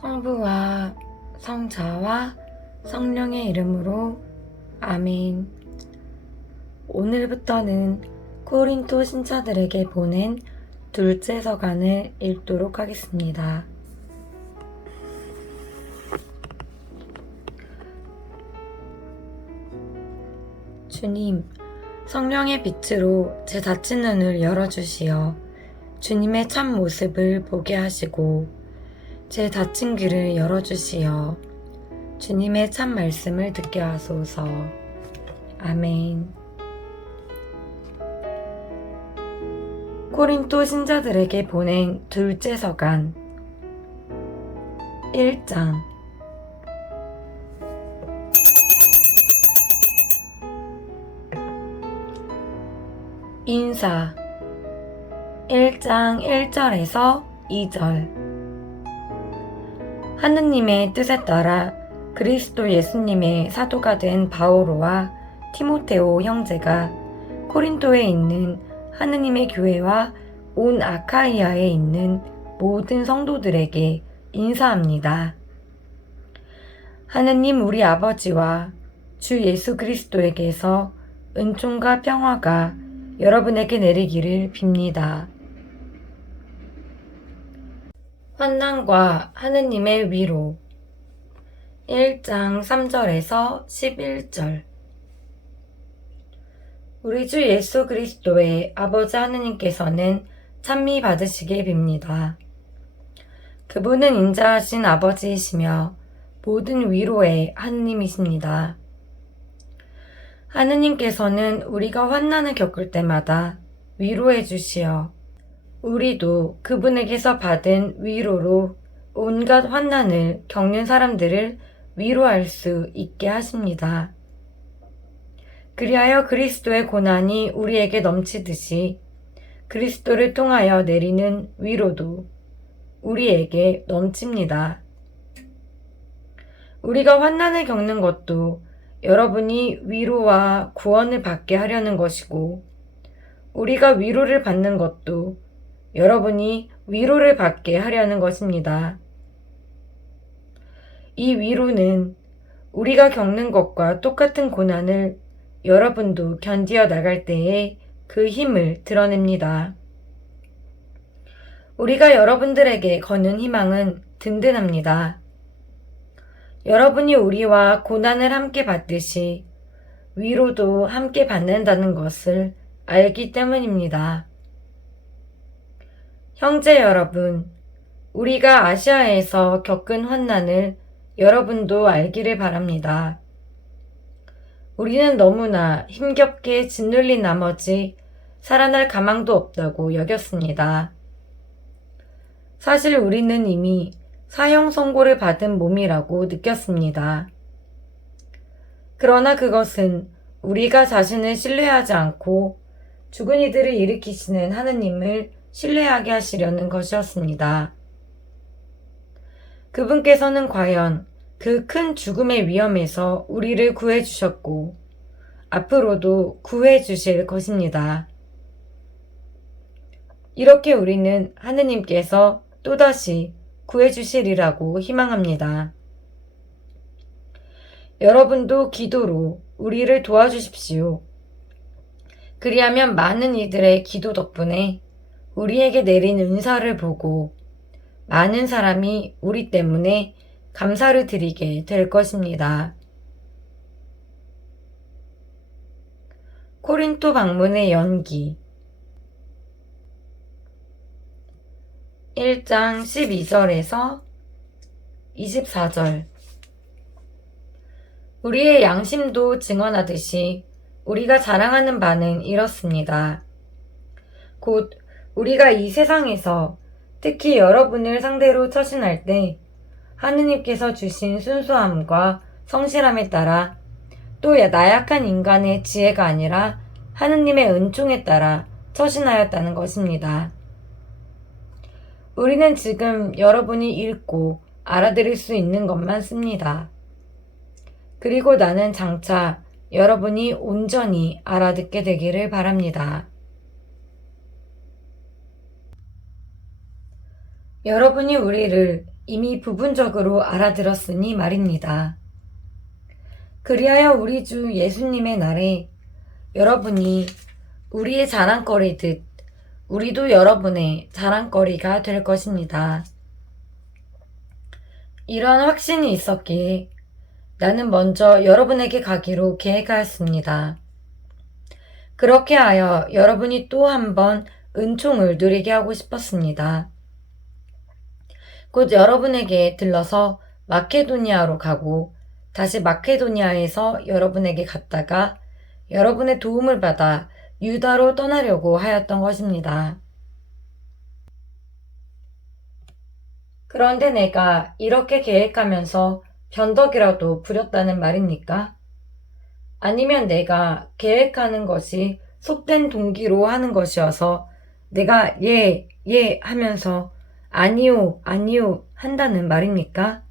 성부와 성자와 성령의 이름으로 아멘. 오늘부터는 코린토 신자들에게 보낸 둘째 서간을 읽도록 하겠습니다. 주님, 성령의 빛으로 제 닫힌 눈을 열어주시어 주님의 참 모습을 보게 하시고 제 닫힌 귀를 열어주시어 주님의 참 말씀을 듣게 하소서. 아멘. 코린토 신자들에게 보낸 둘째 서간 1장. 인사 1장 1절에서 2절. 하느님의 뜻에 따라 그리스도 예수님의 사도가 된 바오로와 티모테오 형제가 코린토에 있는 하느님의 교회와 온 아카이아에 있는 모든 성도들에게 인사합니다. 하느님 우리 아버지와 주 예수 그리스도에게서 은총과 평화가 여러분에게 내리기를 빕니다. 환난과 하느님의 위로 1장 3절에서 11절. 우리 주 예수 그리스도의 아버지 하느님께서는 찬미 받으시길 빕니다. 그분은 인자하신 아버지이시며 모든 위로의 하느님이십니다. 하느님께서는 우리가 환난을 겪을 때마다 위로해 주시어 우리도 그분에게서 받은 위로로 온갖 환난을 겪는 사람들을 위로할 수 있게 하십니다. 그리하여 그리스도의 고난이 우리에게 넘치듯이 그리스도를 통하여 내리는 위로도 우리에게 넘칩니다. 우리가 환난을 겪는 것도 여러분이 위로와 구원을 받게 하려는 것이고, 우리가 위로를 받는 것도 여러분이 위로를 받게 하려는 것입니다. 이 위로는 우리가 겪는 것과 똑같은 고난을 여러분도 견디어 나갈 때에 그 힘을 드러냅니다. 우리가 여러분들에게 거는 희망은 든든합니다. 여러분이 우리와 고난을 함께 받듯이 위로도 함께 받는다는 것을 알기 때문입니다. 형제 여러분, 우리가 아시아에서 겪은 환난을 여러분도 알기를 바랍니다. 우리는 너무나 힘겹게 짓눌린 나머지 살아날 가망도 없다고 여겼습니다. 사실 우리는 이미 사형 선고를 받은 몸이라고 느꼈습니다. 그러나 그것은 우리가 자신을 신뢰하지 않고 죽은 이들을 일으키시는 하느님을 신뢰하게 하시려는 것이었습니다. 그분께서는 과연 그 큰 죽음의 위험에서 우리를 구해주셨고 앞으로도 구해주실 것입니다. 이렇게 우리는 하느님께서 또다시 구해주시리라고 희망합니다. 여러분도 기도로 우리를 도와주십시오. 그리하면 많은 이들의 기도 덕분에 우리에게 내린 은사를 보고 많은 사람이 우리 때문에 감사를 드리게 될 것입니다. 코린토 방문의 연기 1장 12절에서 24절. 우리의 양심도 증언하듯이 우리가 자랑하는 바는 이렇습니다. 곧 우리가 이 세상에서 특히 여러분을 상대로 처신할 때 하느님께서 주신 순수함과 성실함에 따라 또 나약한 인간의 지혜가 아니라 하느님의 은총에 따라 처신하였다는 것입니다. 우리는 지금 여러분이 읽고 알아들을 수 있는 것만 씁니다. 그리고 나는 장차 여러분이 온전히 알아듣게 되기를 바랍니다. 여러분이 우리를 이미 부분적으로 알아들었으니 말입니다. 그리하여 우리 주 예수님의 날에 여러분이 우리의 자랑거리듯 우리도 여러분의 자랑거리가 될 것입니다. 이러한 확신이 있었기에 나는 먼저 여러분에게 가기로 계획하였습니다. 그렇게 하여 여러분이 또 한 번 은총을 누리게 하고 싶었습니다. 곧 여러분에게 들러서 마케도니아로 가고 다시 마케도니아에서 여러분에게 갔다가 여러분의 도움을 받아 유다로 떠나려고 하였던 것입니다. 그런데 내가 이렇게 계획하면서 변덕이라도 부렸다는 말입니까? 아니면 내가 계획하는 것이 속된 동기로 하는 것이어서 내가 예 하면서 아니요 한다는 말입니까?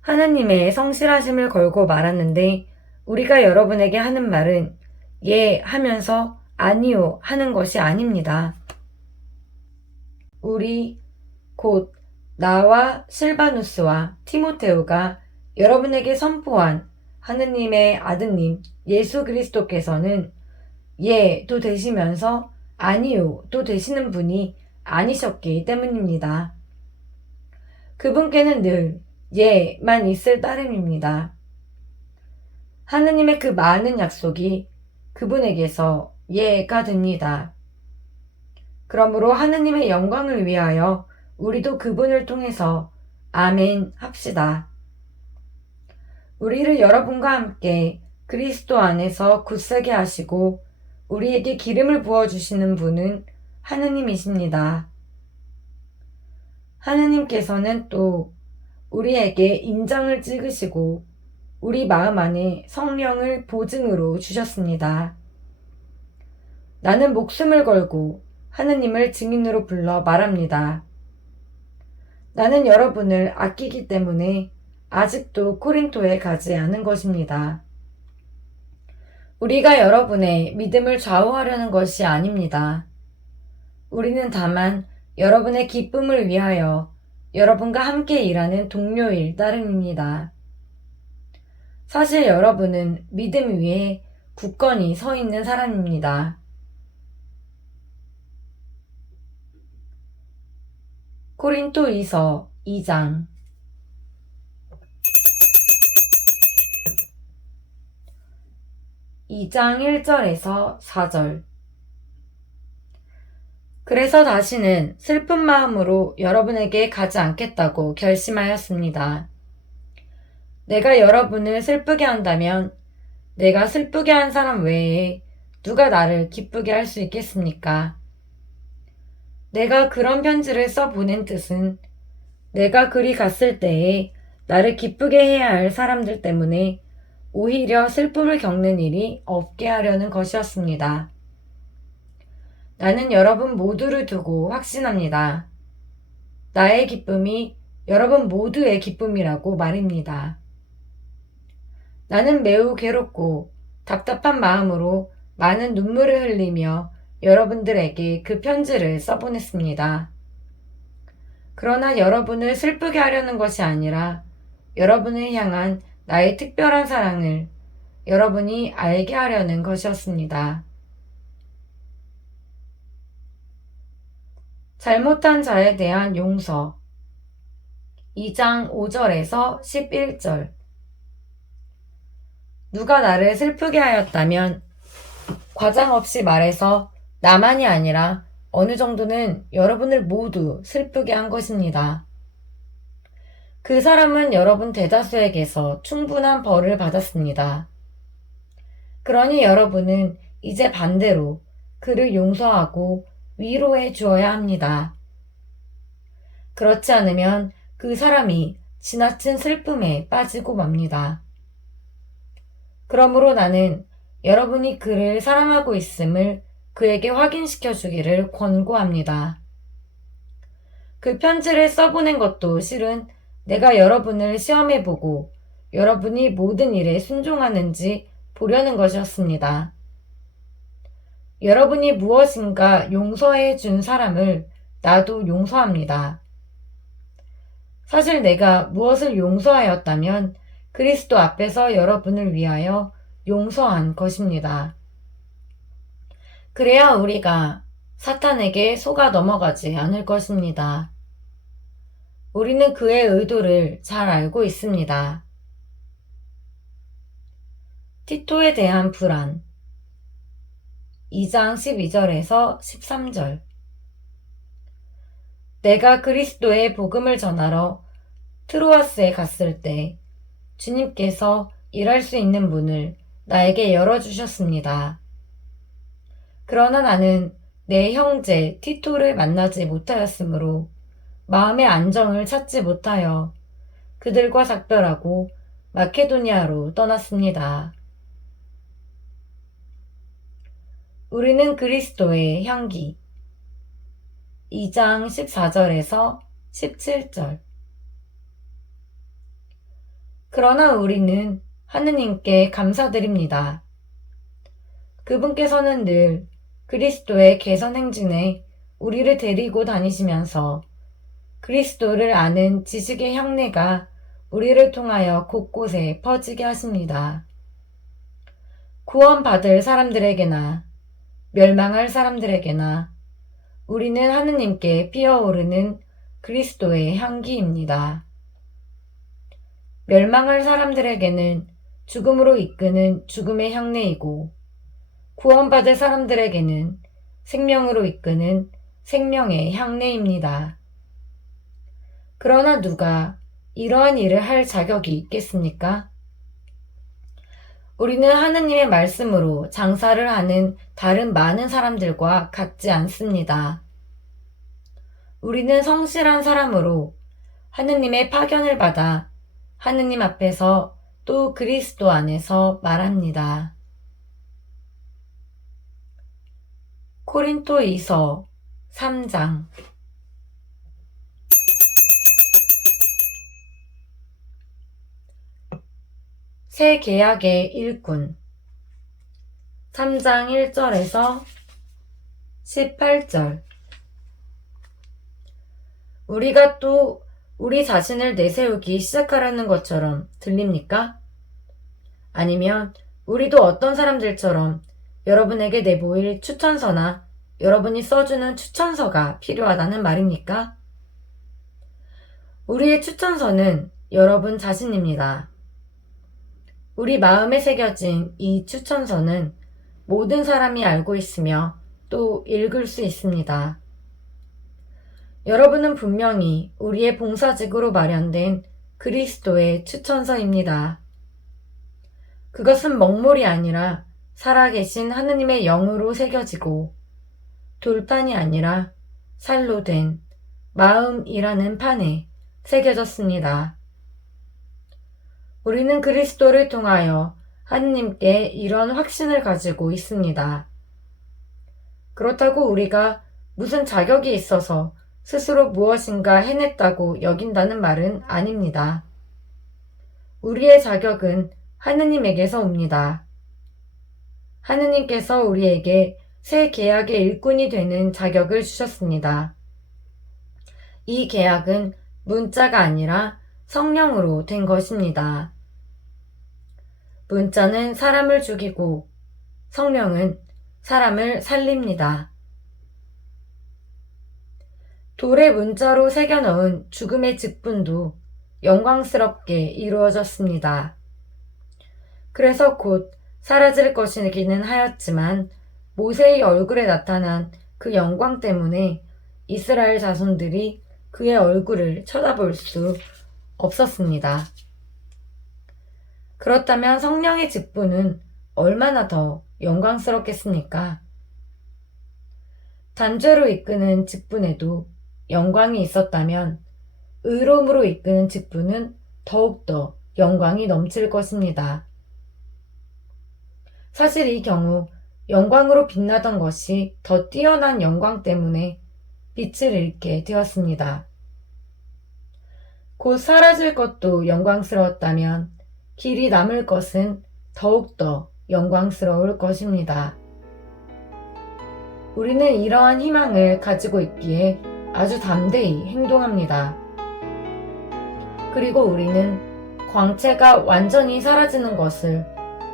하느님의 성실하심을 걸고 말하는데 우리가 여러분에게 하는 말은 예 하면서 아니요 하는 것이 아닙니다. 우리 곧 나와 실바누스와 티모테오가 여러분에게 선포한 하느님의 아드님 예수 그리스도께서는 예도 되시면서 아니요도 되시는 분이 아니셨기 때문입니다. 그분께는 늘 예만 있을 따름입니다. 하느님의 그 많은 약속이 그분에게서 예가 됩니다. 그러므로 하느님의 영광을 위하여 우리도 그분을 통해서 아멘 합시다. 우리를 여러분과 함께 그리스도 안에서 굳세게 하시고 우리에게 기름을 부어주시는 분은 하느님이십니다. 하느님께서는 또 우리에게 인장을 찍으시고 우리 마음 안에 성령을 보증으로 주셨습니다. 나는 목숨을 걸고 하느님을 증인으로 불러 말합니다. 나는 여러분을 아끼기 때문에 아직도 코린토에 가지 않은 것입니다. 우리가 여러분의 믿음을 좌우하려는 것이 아닙니다. 우리는 다만 여러분의 기쁨을 위하여 여러분과 함께 일하는 동료일 따름입니다. 사실 여러분은 믿음 위에 굳건히 서 있는 사람입니다. 코린토이서 2장 1절에서 4절. 그래서 다시는 슬픈 마음으로 여러분에게 가지 않겠다고 결심하였습니다. 내가 여러분을 슬프게 한다면 내가 슬프게 한 사람 외에 누가 나를 기쁘게 할 수 있겠습니까? 내가 그런 편지를 써보낸 뜻은 내가 그리 갔을 때에 나를 기쁘게 해야 할 사람들 때문에 오히려 슬픔을 겪는 일이 없게 하려는 것이었습니다. 나는 여러분 모두를 두고 확신합니다. 나의 기쁨이 여러분 모두의 기쁨이라고 말입니다. 나는 매우 괴롭고 답답한 마음으로 많은 눈물을 흘리며 여러분들에게 그 편지를 써보냈습니다. 그러나 여러분을 슬프게 하려는 것이 아니라 여러분을 향한 나의 특별한 사랑을 여러분이 알게 하려는 것이었습니다. 잘못한 자에 대한 용서 2장 5절에서 11절. 누가 나를 슬프게 하였다면 과장 없이 말해서 나만이 아니라 어느 정도는 여러분을 모두 슬프게 한 것입니다. 그 사람은 여러분 대다수에게서 충분한 벌을 받았습니다. 그러니 여러분은 이제 반대로 그를 용서하고 위로해 주어야 합니다. 그렇지 않으면 그 사람이 지나친 슬픔에 빠지고 맙니다. 그러므로 나는 여러분이 그를 사랑하고 있음을 그에게 확인시켜 주기를 권고합니다. 그 편지를 써보낸 것도 실은 내가 여러분을 시험해보고 여러분이 모든 일에 순종하는지 보려는 것이었습니다. 여러분이 무엇인가 용서해 준 사람을 나도 용서합니다. 사실 내가 무엇을 용서하였다면 그리스도 앞에서 여러분을 위하여 용서한 것입니다. 그래야 우리가 사탄에게 속아 넘어가지 않을 것입니다. 우리는 그의 의도를 잘 알고 있습니다. 티토에 대한 불안 2장 12절에서 13절 내가 그리스도의 복음을 전하러 트로아스에 갔을 때 주님께서 일할 수 있는 문을 나에게 열어주셨습니다. 그러나 나는 내 형제 티토를 만나지 못하였으므로 마음의 안정을 찾지 못하여 그들과 작별하고 마케도니아로 떠났습니다. 우리는 그리스도의 향기 2장 14절에서 17절 그러나 우리는 하느님께 감사드립니다. 그분께서는 늘 그리스도의 개선 행진에 우리를 데리고 다니시면서 그리스도를 아는 지식의 향내가 우리를 통하여 곳곳에 퍼지게 하십니다. 구원받을 사람들에게나 멸망할 사람들에게나 우리는 하느님께 피어오르는 그리스도의 향기입니다. 멸망할 사람들에게는 죽음으로 이끄는 죽음의 향내이고 구원받을 사람들에게는 생명으로 이끄는 생명의 향내입니다. 그러나 누가 이러한 일을 할 자격이 있겠습니까? 우리는 하느님의 말씀으로 장사를 하는 다른 많은 사람들과 같지 않습니다. 우리는 성실한 사람으로 하느님의 파견을 받아 하느님 앞에서 또 그리스도 안에서 말합니다. 코린토이서 3장 새 계약의 일꾼 3장 1절에서 18절 우리가 또 우리 자신을 내세우기 시작하려는 것처럼 들립니까? 아니면 우리도 어떤 사람들처럼 여러분에게 내보일 추천서나 여러분이 써주는 추천서가 필요하다는 말입니까? 우리의 추천서는 여러분 자신입니다. 우리 마음에 새겨진 이 추천서는 모든 사람이 알고 있으며 또 읽을 수 있습니다. 여러분은 분명히 우리의 봉사직으로 마련된 그리스도의 추천서입니다. 그것은 먹물이 아니라 살아계신 하느님의 영으로 새겨지고 돌판이 아니라 살로 된 마음이라는 판에 새겨졌습니다. 우리는 그리스도를 통하여 하느님께 이런 확신을 가지고 있습니다. 그렇다고 우리가 무슨 자격이 있어서 스스로 무엇인가 해냈다고 여긴다는 말은 아닙니다. 우리의 자격은 하느님에게서 옵니다. 하느님께서 우리에게 새 계약의 일꾼이 되는 자격을 주셨습니다. 이 계약은 문자가 아니라 성령으로 된 것입니다. 문자는 사람을 죽이고 성령은 사람을 살립니다. 돌에 문자로 새겨넣은 죽음의 직분도 영광스럽게 이루어졌습니다. 그래서 곧 사라질 것이기는 하였지만 모세의 얼굴에 나타난 그 영광 때문에 이스라엘 자손들이 그의 얼굴을 쳐다볼 수 없었습니다. 그렇다면 성령의 직분은 얼마나 더 영광스럽겠습니까? 단죄로 이끄는 직분에도 영광이 있었다면 의로움으로 이끄는 직분은 더욱더 영광이 넘칠 것입니다. 사실 이 경우 영광으로 빛나던 것이 더 뛰어난 영광 때문에 빛을 잃게 되었습니다. 곧 사라질 것도 영광스러웠다면 길이 남을 것은 더욱더 영광스러울 것입니다. 우리는 이러한 희망을 가지고 있기에 아주 담대히 행동합니다. 그리고 우리는 광채가 완전히 사라지는 것을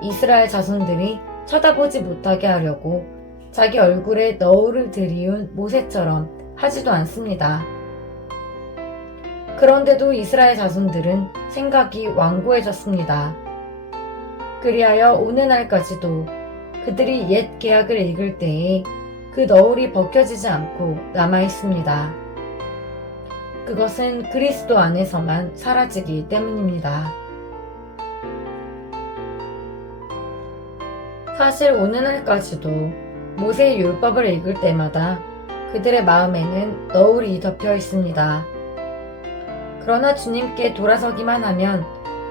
이스라엘 자손들이 쳐다보지 못하게 하려고 자기 얼굴에 너울을 들이운 모세처럼 하지도 않습니다. 그런데도 이스라엘 자손들은 생각이 완고해졌습니다. 그리하여 오늘날까지도 그들이 옛 계약을 읽을 때에 그 너울이 벗겨지지 않고 남아있습니다. 그것은 그리스도 안에서만 사라지기 때문입니다. 사실 오늘날까지도 모세의 율법을 읽을 때마다 그들의 마음에는 너울이 덮여 있습니다. 그러나 주님께 돌아서기만 하면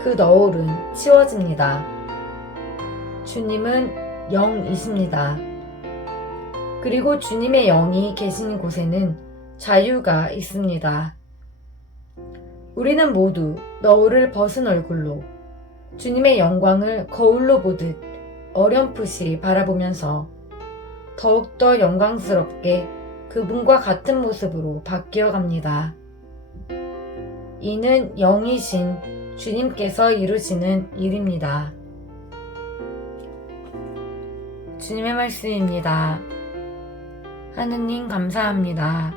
그 너울은 치워집니다. 주님은 영이십니다. 그리고 주님의 영이 계신 곳에는 자유가 있습니다. 우리는 모두 너울을 벗은 얼굴로 주님의 영광을 거울로 보듯 어렴풋이 바라보면서 더욱더 영광스럽게 그분과 같은 모습으로 바뀌어 갑니다. 이는 영이신 주님께서 이루시는 일입니다. 주님의 말씀입니다. 하느님 감사합니다.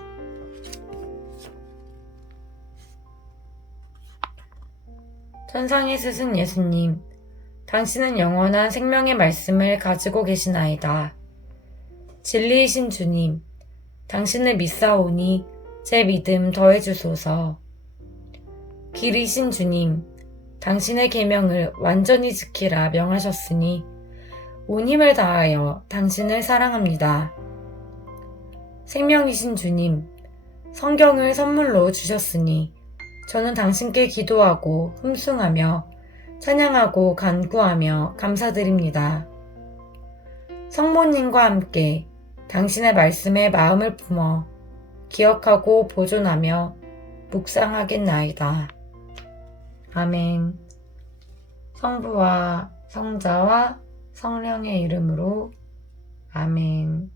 천상의 스승 예수님, 당신은 영원한 생명의 말씀을 가지고 계시나이다. 진리이신 주님, 당신을 믿사오니 제 믿음 더해주소서. 길이신 주님, 당신의 계명을 완전히 지키라 명하셨으니 온 힘을 다하여 당신을 사랑합니다. 생명이신 주님, 성경을 선물로 주셨으니 저는 당신께 기도하고 흠숭하며 찬양하고 간구하며 감사드립니다. 성모님과 함께 당신의 말씀에 마음을 품어 기억하고 보존하며 묵상하겠나이다. 아멘. 성부와 성자와 성령의 이름으로 아멘.